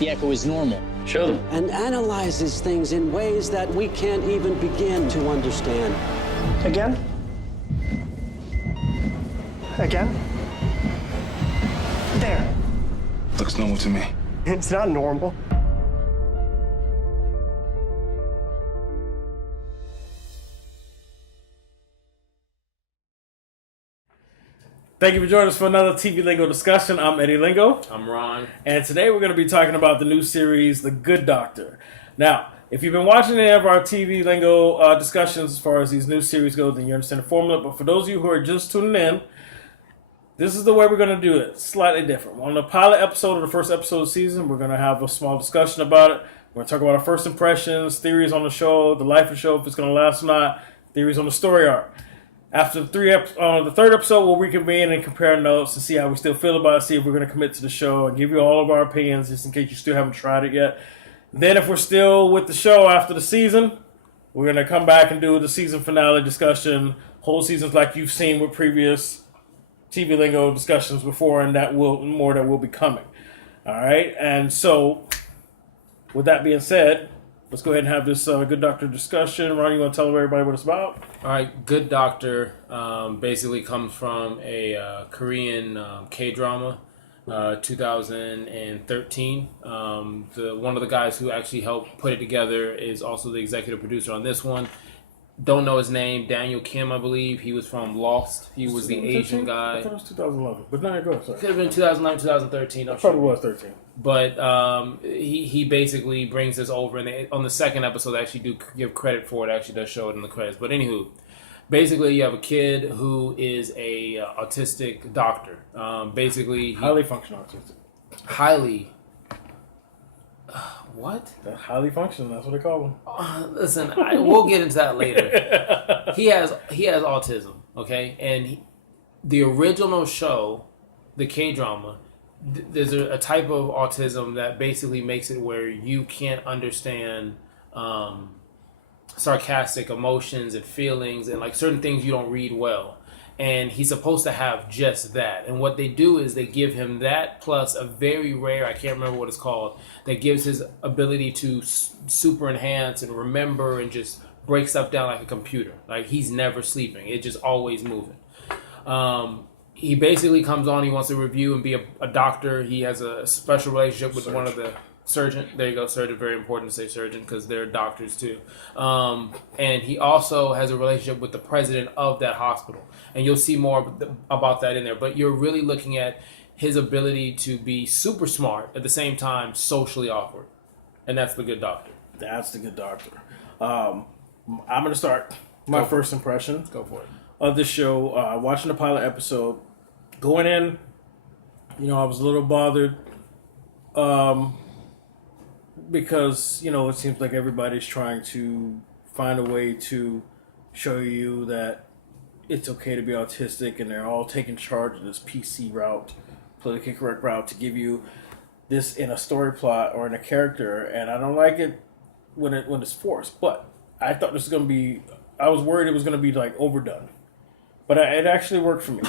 The echo is normal. Show them. And analyzes things in ways that we can't even begin to understand. Again? Again? There. Looks normal to me. It's not normal. Thank you for joining us for another TV Lingo discussion. I'm Eddie Lingo. I'm Ron. And today we're going to be talking about the new series, The Good Doctor. Now, if you've been watching any of our TV Lingo discussions as far as these new series go, then you understand the formula. But for those of you who are just tuning in, this is the way we're going to do it. Slightly different. On the pilot episode of the first episode of the season, we're going to have a small discussion about it. We're going to talk about our first impressions, theories on the show, the life of the show, if it's going to last or not, theories on the story arc. After the third episode, we'll reconvene and compare notes to see how we still feel about it, see if we're going to commit to the show, and give you all of our opinions just in case you still haven't tried it yet. Then if we're still with the show after the season, we're going to come back and do the season finale discussion, whole seasons like you've seen with previous TV Lingo discussions before, and that will be coming. All right? And so, with that being said, let's go ahead and have this Good Doctor discussion. Ron, you want to tell everybody what it's about? All right, Good Doctor basically comes from a Korean K-drama, 2013. One of the guys who actually helped put it together is also the executive producer on this one. Don't know his name, Daniel Kim, I believe. He was from Lost. He was the Asian guy. I thought it was 2011, but no, go ahead. Sorry. Could have been 2011, 2013. It probably was 13. But he basically brings this over, and on the second episode, they actually do give credit for it. Actually, does show it in the credits. But anywho, basically, you have a kid who is a autistic doctor. Highly functional autistic. Highly. What? Highly functional. That's what they call them. Listen, we'll get into that later. He has autism. Okay, and the original show, the K-drama. There's a type of autism that basically makes it where you can't understand sarcastic emotions and feelings and like certain things you don't read well. And he's supposed to have just that. And what they do is they give him that plus a very rare, I can't remember what it's called, that gives his ability to super enhance and remember and just break stuff down like a computer. Like he's never sleeping. It's just always moving. He basically comes on, he wants to review and be a doctor. He has a special relationship with one of the surgeon. There you go, surgeon. Very important to say surgeon because they're doctors too. And he also has a relationship with the president of that hospital. And you'll see more about that in there. But you're really looking at his ability to be super smart at the same time socially awkward. And that's the Good Doctor. That's the Good Doctor. I'm going to start my first impression. Go for it. Of the show, watching the pilot episode, going in, I was a little bothered because, it seems like everybody's trying to find a way to show you that it's okay to be autistic, and they're all taking charge of this PC route, politically correct route, to give you this in a story plot or in a character, and I don't like it when it's forced. But I thought this was going to be, I was worried it was going to be like overdone. But it actually worked for me.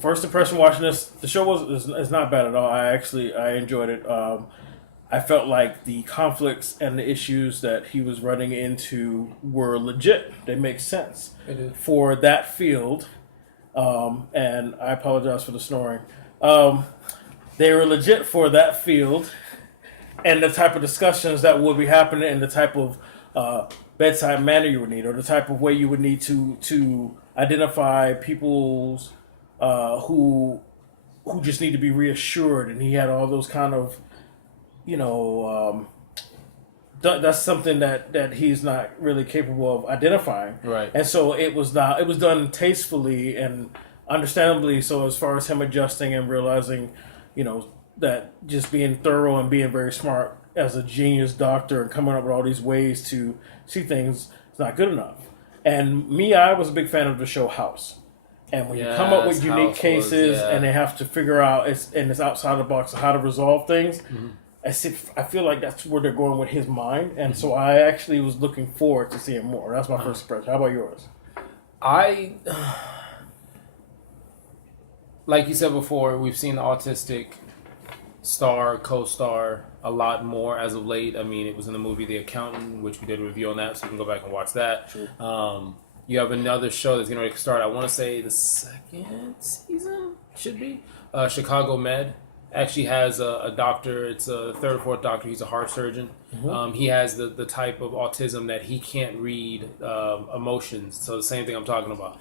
First impression watching this, the show is not bad at all. I enjoyed it. I felt like the conflicts and the issues that he was running into were legit. They make sense for that field. And I apologize for the snoring. They were legit for that field and the type of discussions that would be happening and the type of bedside manner you would need, or the type of way you would need to identify people's who just need to be reassured. And he had all those kind of, that's something that he's not really capable of identifying. Right. And so it was done tastefully and understandably. So as far as him adjusting and realizing, that just being thorough and being very smart as a genius doctor and coming up with all these ways to see things is not good enough. And I was a big fan of the show House. And when you come up with unique cases and they have to figure out it's outside the box of how to resolve things, I feel like that's where they're going with his mind. And so I actually was looking forward to seeing more. That's my first impression. How about yours? Like you said before, we've seen the autistic co-star a lot more as of late. I mean, it was in the movie The Accountant, which we did a review on that, so you can go back and watch that. Sure. You have another show that's getting ready to start. I want to say the second season should be Chicago Med. Actually has a doctor. It's a third or fourth doctor. He's a heart surgeon. Mm-hmm. He has the type of autism that he can't read emotions. So the same thing I'm talking about.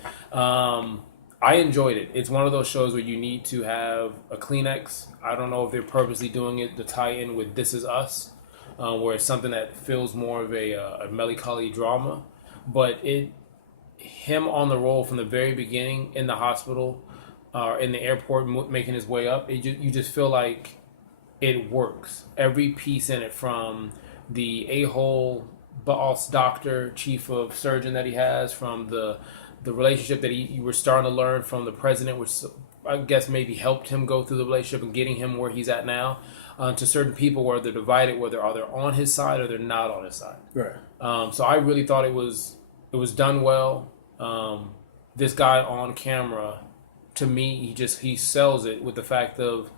I enjoyed it. It's one of those shows where you need to have a Kleenex. I don't know if they're purposely doing it to tie in with This Is Us, where it's something that feels more of a melancholy drama. But him on the roll from the very beginning in the hospital or in the airport making his way up, you just feel like it works. Every piece in it, from the a-hole boss doctor, chief of surgeon that he has, from the relationship that you were starting to learn from the president, which I guess maybe helped him go through the relationship and getting him where he's at now, to certain people where they're divided, whether are they on his side or they're not on his side. Right. So I really thought it was done well. This guy on camera, to me, he sells it with the fact of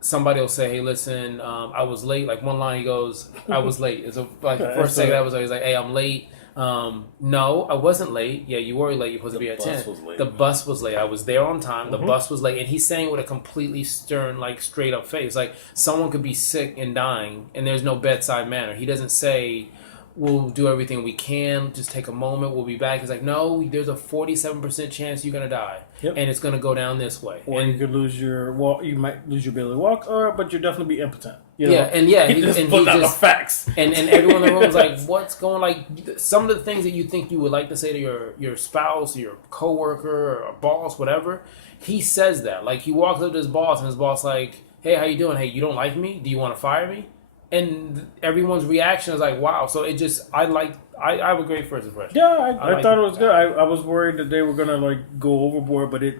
somebody will say, "Hey, listen, I was late." Like one line, he goes, "I was late." It's first thing that was like, he's like, "Hey, I'm late." No, I wasn't late. Yeah, you were late. You're supposed to be at 10. The bus was late. I was there on time. The bus was late. And he's saying it with a completely stern, like, straight up face. Like, someone could be sick and dying, and there's no bedside manner. He doesn't say, "We'll do everything we can. Just take a moment. We'll be back." He's like, "No, there's a 47% chance you're going to die. Yep. And it's going to go down this way." Or you could lose your walk. You might lose your ability to walk, but you'll definitely be impotent. You know? He just put out the facts. And everyone in the room was like, "What's going?" Like, some of the things that you think you would like to say to your spouse, or your coworker, or a boss, whatever. He says that. Like, he walks up to his boss, and his boss like, "Hey, how you doing? Hey, you don't like me? Do you want to fire me?" And everyone's reaction is like, "Wow!" So it just, I have a great first impression. Yeah, I thought it was good. I was worried that they were gonna like go overboard, but it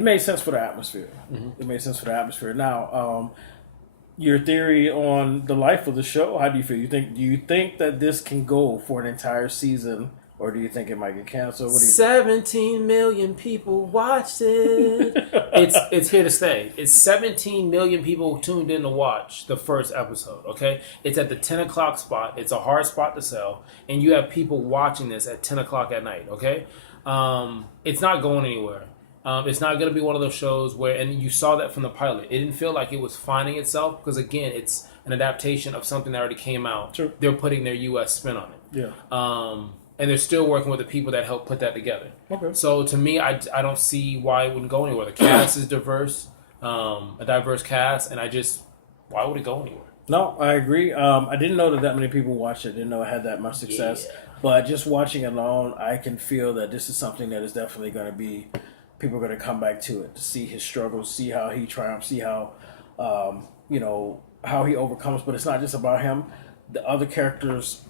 made sense for the atmosphere. Mm-hmm. It made sense for the atmosphere. Now, your theory on the life of the show. How do you feel? Do you think that this can go for an entire season, or do you think it might get canceled? What do you 17 million people watched it. It's here to stay. It's 17 million people tuned in to watch the first episode, okay? It's at the 10 o'clock spot. It's a hard spot to sell. And you have people watching this at 10 o'clock at night, okay? It's not going anywhere. It's not going to be one of those shows where, and you saw that from the pilot, it didn't feel like it was finding itself, because, again, it's an adaptation of something that already came out. Sure. They're putting their U.S. spin on it. Yeah. And they're still working with the people that helped put that together. Okay. So to me, I don't see why it wouldn't go anywhere. The cast is diverse, a diverse cast, and why would it go anywhere? No, I agree. I didn't know that many people watched it. Didn't know it had that much success. Yeah. But just watching it alone, I can feel that this is something that is definitely going to be, people are going to come back to it, to see his struggles, see how he triumphs, see how, how he overcomes. But it's not just about him. The other characters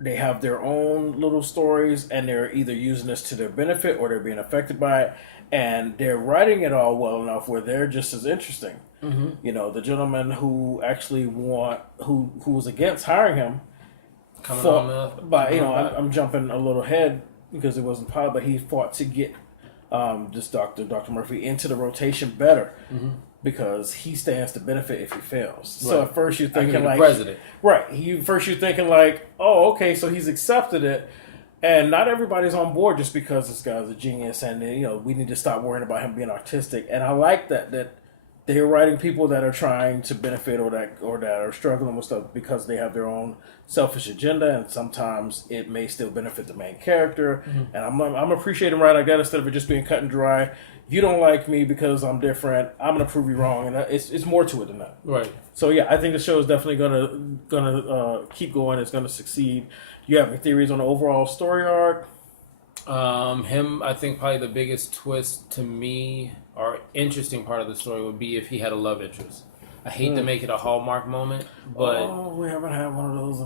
they have their own little stories, and they're either using this to their benefit or they're being affected by it, and they're writing it all well enough where they're just as interesting. Mm-hmm. The gentleman who actually who was against hiring him, I'm jumping a little ahead because it wasn't part, but he fought to get this Dr. Murphy into the rotation better. Mm-hmm. Because he stands to benefit if he fails. Right. So at first you're thinking like president. Right. You're thinking like, oh, okay, so he's accepted it. And not everybody's on board just because this guy's a genius, and we need to stop worrying about him being artistic. And I like that they're writing people that are trying to benefit or that are struggling with stuff because they have their own selfish agenda, and sometimes it may still benefit the main character. Mm-hmm. And I'm appreciating right like that, instead of it just being cut and dry. You don't like me because I'm different. I'm gonna prove you wrong, and it's more to it than that. Right. So yeah, I think the show is definitely gonna keep going. It's gonna succeed. You have any theories on the overall story arc? I think probably the biggest twist to me, or interesting part of the story, would be if he had a love interest. I hate to make it a Hallmark moment, but we haven't had one of those.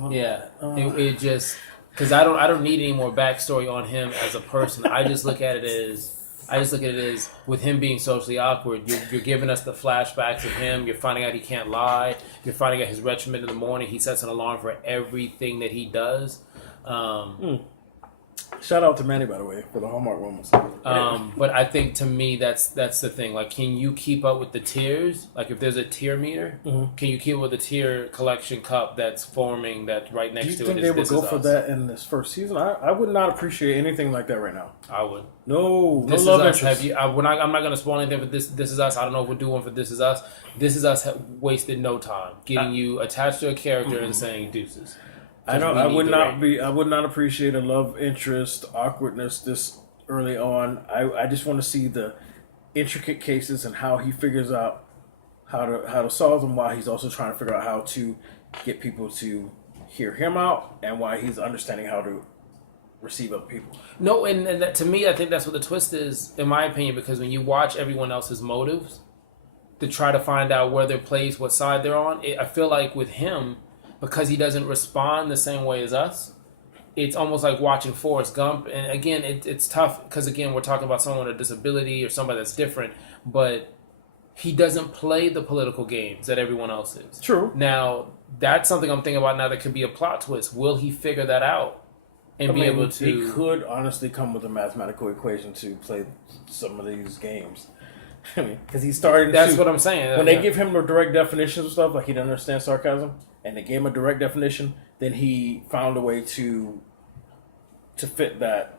It just, because I don't need any more backstory on him as a person. I just look at it as with him being socially awkward, you're giving us the flashbacks of him. You're finding out he can't lie. You're finding out his regimen in the morning. He sets an alarm for everything that he does. Shout out to Manny, by the way, for the Hallmark moments. But I think to me that's the thing. Like, can you keep up with the tiers? Like, if there's a tier meter, can you keep up with the tier collection cup that's forming that right next to it? Do you think they would go for that in this first season? I would not appreciate anything like that right now. I would. No This love is us. interest. I'm not going to spoil anything for this. This is us. I don't know if we're doing for This Is Us. This Is Us wasted no time getting you attached to a character and saying deuces. I know. I would not appreciate a love interest awkwardness this early on. I just want to see the intricate cases and how he figures out how to solve them, while he's also trying to figure out how to get people to hear him out, and why he's understanding how to receive other people. No, and that, to me, I think that's what the twist is, in my opinion, because when you watch everyone else's motives to try to find out where they're placed, what side they're on, I feel like with him, because he doesn't respond the same way as us, it's almost like watching Forrest Gump. And again, it's tough because, again, we're talking about someone with a disability or somebody that's different, but he doesn't play the political games that everyone else is. True. Now, that's something I'm thinking about now that could be a plot twist. Will he figure that out and be able to... He could honestly come with a mathematical equation to play some of these games. I mean, because he's starting That's what I'm saying. When they give him the direct definitions of stuff, like he doesn't understand sarcasm, and they gave him a direct definition, then he found a way to fit that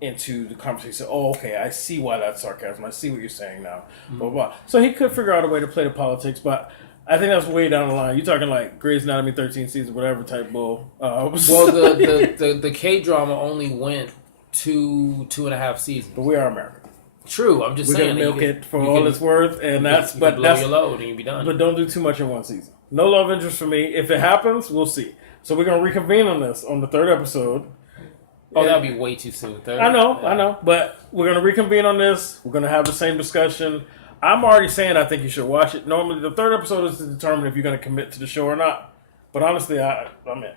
into the conversation. Oh, okay, I see why that's sarcasm. I see what you're saying now. Blah, blah. So he could figure out a way to play the politics, but I think that's way down the line. You're talking like Grey's Anatomy 13 seasons, whatever type bull. Well, the K-drama only went 2.5 seasons. But we are American. True, I'm just We're saying. We're going to milk it for all it's worth, and that's... But blow your load and you'll be done. But don't do too much in one season. No love interest for me. If it happens, we'll see. So we're going to reconvene on this on the third episode. Oh, that'd be way too soon. I know. But we're going to reconvene on this. We're going to have the same discussion. I'm already saying I think you should watch it. Normally, the third episode is to determine if you're going to commit to the show or not. But honestly, I'm in.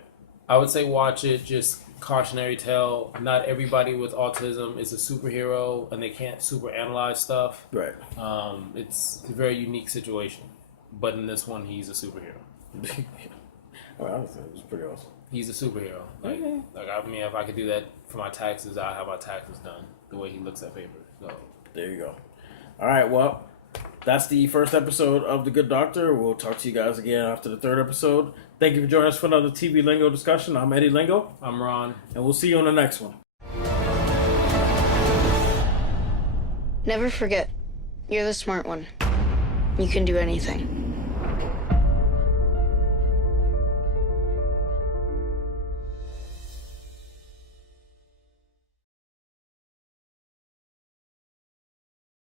I would say watch it. Just cautionary tale. Not everybody with autism is a superhero, and they can't super analyze stuff. Right. It's a very unique situation. But in this one, he's a superhero. Well, honestly, it was pretty awesome. He's a superhero. Like I mean, if I could do that for my taxes, I'd have my taxes done the way he looks at paper. So there you go. All right, well, that's the first episode of The Good Doctor. We'll talk to you guys again after the third episode. Thank you for joining us for another TV Lingo discussion. I'm Eddie Lingo. I'm Ron. And we'll see you on the next one. Never forget, you're the smart one. You can do anything.